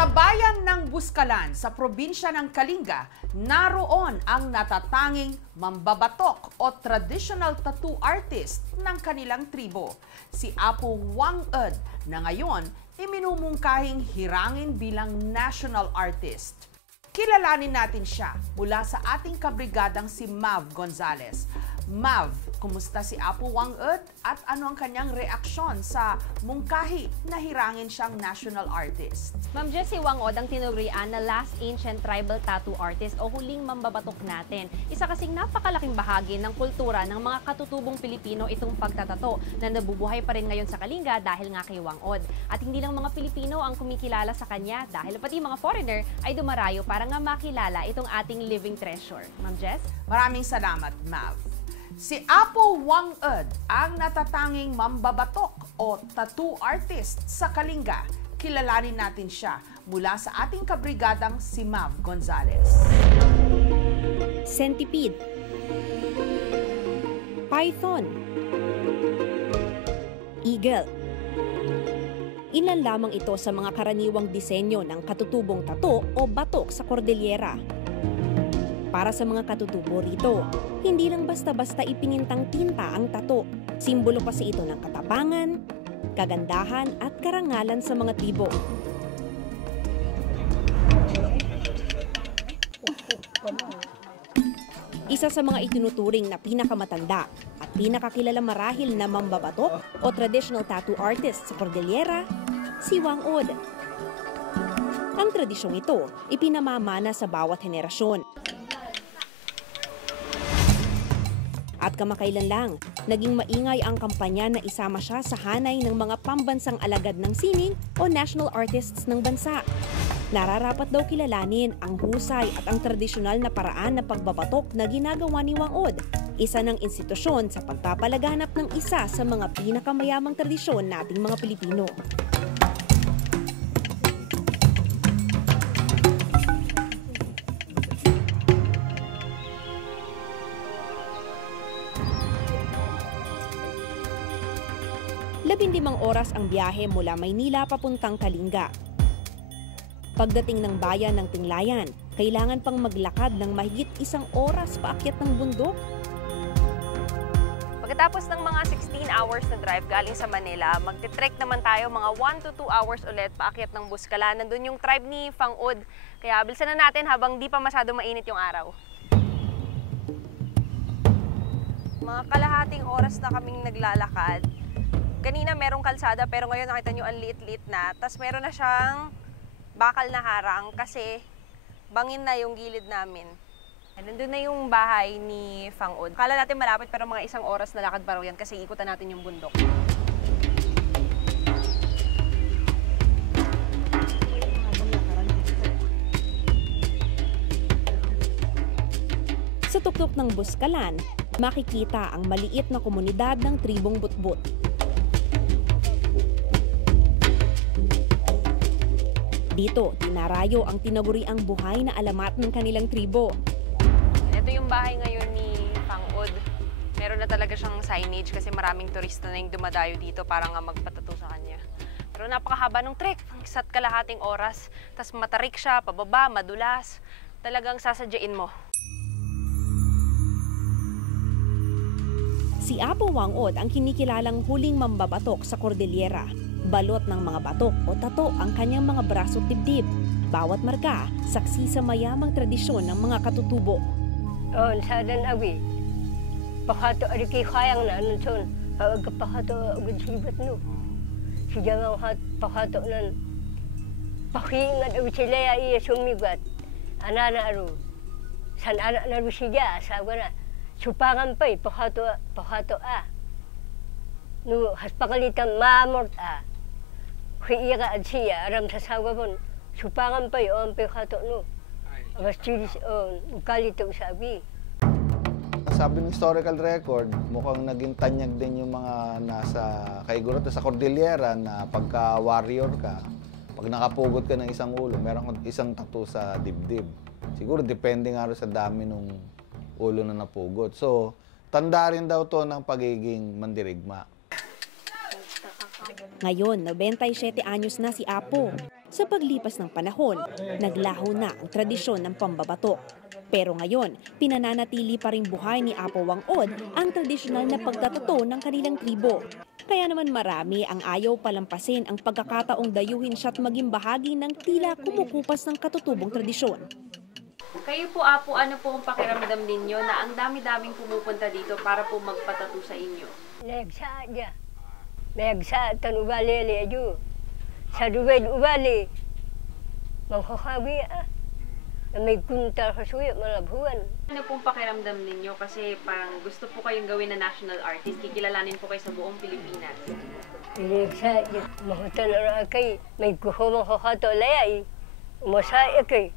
Sa bayan ng Buscalan, sa probinsya ng Kalinga, naroon ang natatanging mambabatok o traditional tattoo artist ng kanilang tribo. Si Apo Wang-Ed na ngayon iminumungkahing hirangin bilang national artist. Kilalanin natin siya mula sa ating kabrigadang si Mav Gonzalez. Mav, kumusta si Apo Wang-Ed at ano ang kanyang reaksyon sa mungkahi na hirangin siyang national artist? Ma'am Jess, si Wang-Ed ang tinurian na last ancient tribal tattoo artist o huling mambabatok natin. Isa kasing napakalaking bahagi ng kultura ng mga katutubong Pilipino itong pagtatato na nabubuhay pa rin ngayon sa Kalinga dahil nga kay Wang-Ed. At hindi lang mga Pilipino ang kumikilala sa kanya dahil pati mga foreigner ay dumarayo para nga makilala itong ating living treasure. Ma'am Jess? Maraming salamat, Mav. Si Apo Wang-Ed ang natatanging mambabatok o tattoo artist sa Kalinga. Kilalanin natin siya mula sa ating kabrigadang si Mav Gonzalez. Centipede, python, eagle. Ilan lamang ito sa mga karaniwang disenyo ng katutubong tato o batok sa Cordillera. Para sa mga katutubo rito, hindi lang basta-basta ipinintang tinta ang tato. Simbolo kasi ito ng katapangan, kagandahan at karangalan sa mga tribo. Isa sa mga itinuturing na pinakamatanda at pinakakilala marahil na mambabatok o traditional tattoo artist sa Cordillera, si Wang-Ed. Ang tradisyong ito ipinamamana sa bawat henerasyon. At kamakailan lang, naging maingay ang kampanya na isama siya sa hanay ng mga pambansang alagad ng sining o national artists ng bansa. Nararapat daw kilalanin ang husay at ang tradisyonal na paraan na pagbabatok na ginagawa ni Wang-Ed, isa ng institusyon sa pagpapalaganap ng isa sa mga pinakamayamang tradisyon nating mga Pilipino. Labindimang oras ang biyahe mula Maynila papuntang Kalinga. Pagdating ng bayan ng Tinglayan, kailangan pang maglakad ng mahigit 1 oras paakyat ng bundok. Pagkatapos ng mga 16 hours na drive galing sa Manila, magte-trek naman tayo mga 1 to 2 hours ulit paakyat ng Buscalan. Nandun yung tribe ni Wang-Ed. Kaya bilisan na natin habang di pa masyado mainit yung araw. Mga kalahating oras na kaming naglalakad. Kanina merong kalsada pero ngayon nakita nyo ang liit-liit na. Tapos meron na siyang bakal na harang kasi bangin na yung gilid namin. Nandun na yung bahay ni Wang-Ed. Akala natin malapit pero mga 1 oras na lakad pa raw yan kasi ikutan natin yung bundok. Sa tuktok ng Buscalan, makikita ang maliit na komunidad ng tribong Butbut. Dito, tinarayo ang tinaguriang buhay na alamat ng kanilang tribo. Ito yung bahay ngayon ni Wang-Ed. Meron na talaga siyang signage kasi maraming turista na yung dumadayo dito para nga magpatato sa kanya. Pero napakahaba ng trek, isa't kalahating oras. Tapos matarik siya, pababa, madulas. Talagang sasadyain mo. Si Apo Wang-Ed ang kinikilalang huling mambabatok sa Cordillera. Balot ng mga batok o tato ang kanyang mga braso at dibdib. Bawat marka, saksi sa mayamang tradisyon ng mga katutubo. Sadan abi, pakato ariki kayang na nunson, pag pakato agad sibat no. Sigang hat pakato nan, pakingat abi sila ya iya sumigat. Anana aru, san anak na rusiga, sabi na, supangan pa'y pakato a. No, haspakalitan mamort a. Kaya ka at siya, aram sa sawa po, supangan pa yun, pekato no. Agas chilis, kalito sabi. Sabi ng historical record, mukhang naging tanyag din yung mga nasa Kaigurot sa Cordillera na pagka-warrior ka, pag nakapugot ka ng isang ulo, meron kang isang tattoo sa dibdib. Siguro depende nga rin sa dami ng ulo na napugot. So, tanda rin daw to ng pagiging mandirigma. Ngayon, 97 anyos na si Apo. Sa paglipas ng panahon, naglaho na ang tradisyon ng pambabatok. Pero ngayon, pinananatili pa rin buhay ni Apo Wang-od ang tradisyonal na pagtatato ng kanilang tribo. Kaya naman marami ang ayaw palampasin ang pagkakataong dayuhin siya at maging bahagi ng tila kumukupas ng katutubong tradisyon. Kayo po, Apo, ano po ang pakiramdam ninyo na ang dami-daming pumupunta dito para po magpatato sa inyo? Nagsa dia. Nagsa tan ubali li aju. Sa duwed ubali. Mangkakabi may kuntal sa suyo malabuhan. Ano pong pakiramdam ninyo? Kasi parang gusto po kayong gawin na national artist. Kikilalanin po kayo sa buong Pilipinas. Nagsa dia. Mahutan ra kay may kuhomang kakato layay. Umasaya kay.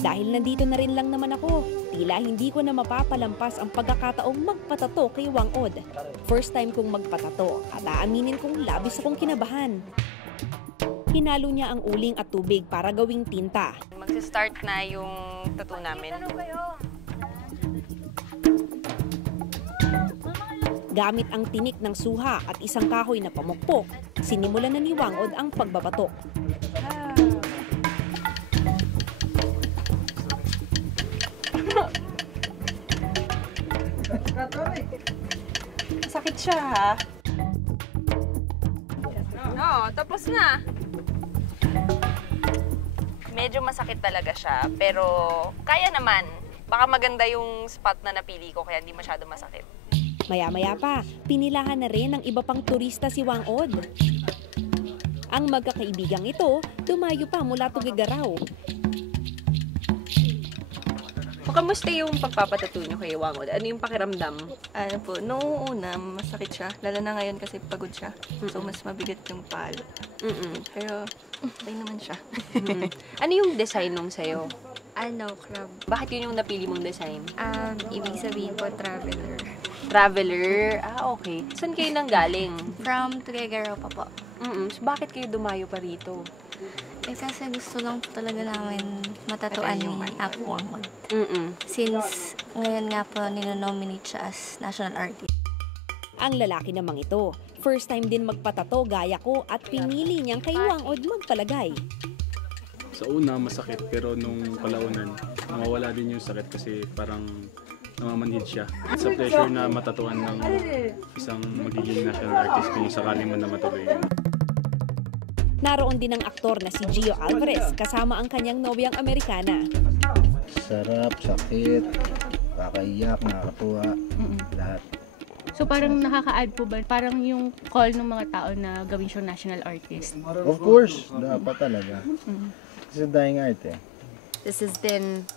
Dahil nandito na rin lang naman ako, tila hindi ko na mapapalampas ang pagkakataong magpatato kay Wang-od. First time kong magpatato at aaminin kong labis akong kinabahan. Hinalo niya ang uling at tubig para gawing tinta. Magsa-start na yung tattoo namin. Gamit ang tinik ng suha at isang kahoy na pamukpok, sinimulan na ni Wang-od ang pagbabatok. Sakit siya, ha? Oo, tapos na. Medyo masakit talaga siya, pero kaya naman. Baka maganda yung spot na napili ko, kaya hindi masyado masakit. Maya-maya pa, pinilahan na rin ng iba pang turista si Wang-od. Ang magkakaibigang ito, dumayo pa mula Tuguegarao. Kamusta yung pagpapatattoo nyo kay Wang-od? Ano yung pakiramdam? Ano po, noong una, masakit siya. Lalo na ngayon kasi pagod siya. So, mas mabigat yung palo. Pero, okay naman siya. Ano yung design nung sa'yo? Ano, crab? Bakit yun yung napili mong design? Ibig sabihin po, traveler. Traveler? Ah, okay. Saan kayo nang galing? From Tuguegarao pa po. So, bakit kayo dumayo pa rito? Kasi gusto lang po talaga namin matatuan ni Apo Wang-od. Since ngayon nga po ninonominate siya as national artist. Ang lalaki namang ito, first time din magpatato gaya ko at pinili niyang kay Wang-od magpalagay. Sa una, masakit. Pero nung kalaunan, nawawala din yung sakit kasi parang namamanhid siya. It's a pleasure na matatuan ng isang magiging national artist kung sakaling man na matuloy yun. Naroon din ang aktor na si Gio Alvarez kasama ang kanyang nobyang Amerikana. Sarap, sakit, kakaiyak, nakakatuwa, lahat. So parang nakaka-add po ba? Parang yung call ng mga tao na gawin siyang national artist? Of course, dapat talaga. Kasi dying art eh. This has been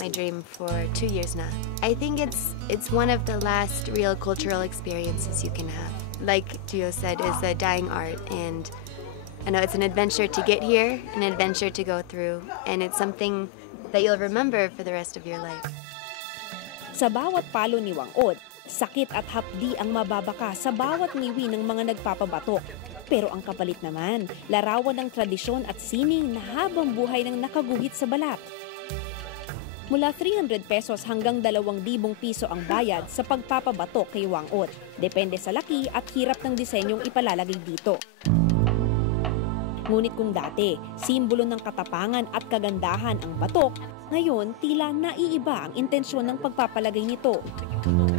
my dream for 2 years now. I think it's one of the last real cultural experiences you can have. Like Gio said, it's a dying art, and I know it's an adventure to get here, an adventure to go through, and it's something that you'll remember for the rest of your life. Sa bawat palo ni Wang-od, sakit at hapdi ang mababaka sa bawat ngiwi ng mga nagpapabatok. Pero ang kapalit naman, larawan ng tradisyon at sining na habang buhay ng nakaguhit sa balat. Mula 300 pesos hanggang 2,000 piso ang bayad sa pagpapabatok kay Wang-od. Depende sa laki at hirap ng disenyong ipalalagay dito. Ngunit kung dati, simbolo ng katapangan at kagandahan ang batok, ngayon tila naiiba ang intensyon ng pagpapalagay nito.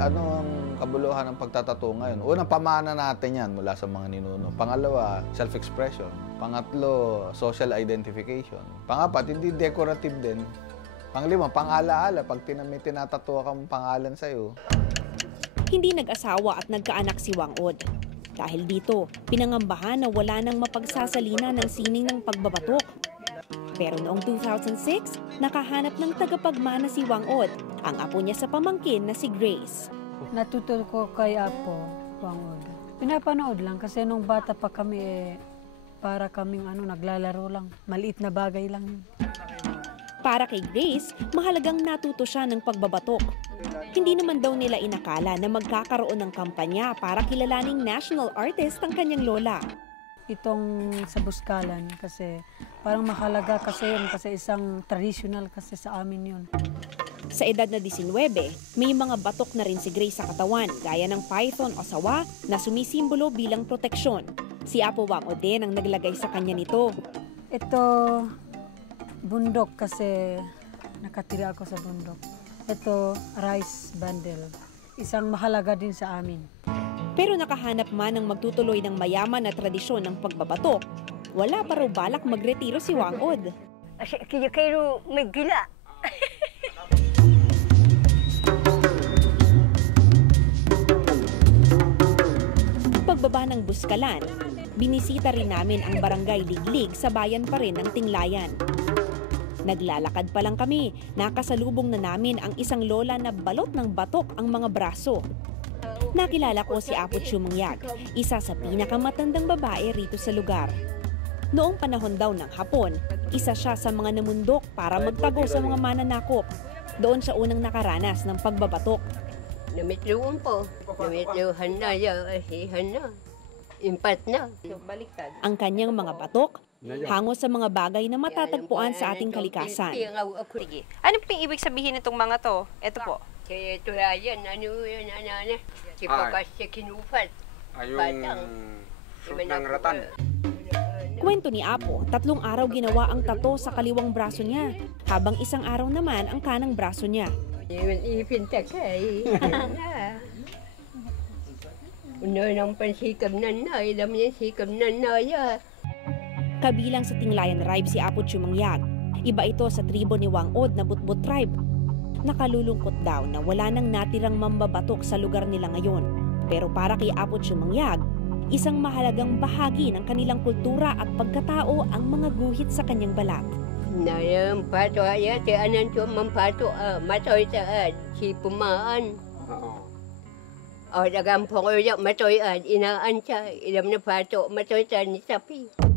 Ano ang kabuluhan ng pagtatato ngayon? Unang, pamana natin yan mula sa mga ninuno. Pangalawa, self-expression. Pangatlo, social identification. Pangapat, hindi decorative din. Panglima, pang-alaala. Pag may tinatato kang pangalan sa'yo. Hindi nag-asawa at nagkaanak si Wang-od. Dahil dito, pinangambahan na wala nang mapagsasalina ng sining ng pagbabatok. Pero noong 2006, nakahanap ng tagapagmana si Wang-od, ang apo niya sa pamangkin na si Grace. Natuto ko kay Apo Wang-od. Pinapanood lang kasi nung bata pa kami para kaming naglalaro lang. Maliit na bagay lang yun. Para kay Grace, mahalagang natuto siya ng pagbabatok. Hindi naman daw nila inakala na magkakaroon ng kampanya para kilalaning national artist ang kanyang lola. Itong sa Buskalan kasi parang mahalaga kasi yun kasi isang traditional kasi sa amin yun. Sa edad na 19, may mga batok na rin si Grace sa katawan gaya ng python o sawa na sumisimbolo bilang proteksyon. Si Apo Wang-od din ang naglagay sa kanya nito. Ito, bundok kasi nakatira ako sa bundok. Ito, rice bundle. Isang mahalaga din sa amin. Pero nakahanap man ng magtutuloy ng mayaman na tradisyon ng pagbabatok, wala pa raw balak magretiro si Wangod. Kaya kayo may gila. Pagbaba ng Buskalan, binisita rin namin ang barangay Liglig sa bayan pa rin ng Tinglayan. Naglalakad pa lang kami, nakasalubong na namin ang isang lola na balot ng batok ang mga braso. Nakilala ko si Apo Chumangyag, isa sa pinakamatandang babae rito sa lugar. Noong panahon daw ng Hapon, isa siya sa mga namundok para magtago sa mga mananakop. Doon siya unang nakaranas ng pagbabatok. Namitluan po. Namitluhan na, yahihan na. Impat na. Ang kanyang mga batok, hango sa mga bagay na matatagpuan sa ating kalikasan. Sige. Ano po yung ibig sabihin nitong mga to? Ito po. Kaya ito yan, ano yan, ano. Si Pakas si Kinufat. Ayong shoot ng ratan. Kwento ni Apo, 3 araw ginawa ang tato sa kaliwang braso niya, habang isang araw naman ang kanang braso niya. Ipinta kay. Uno ng pansikab na na, ilam niya sikab na na ya. Kabilang sa Tinglayan tribe si Apo Chumangyag. Iba ito sa tribo ni Wangod na Butbut tribe. Nakalulungkot daw na wala nang natirang mambabatok sa lugar nila ngayon. Pero para kay Apo Chumangyag, isang mahalagang bahagi ng kanilang kultura at pagkatao ang mga guhit sa kanyang balat. Nayang pato ay ti anan to mampato matoy ta si pumaan. O dagang pongoy matoy inaan siya ilam na pato matoy ta ni sapi.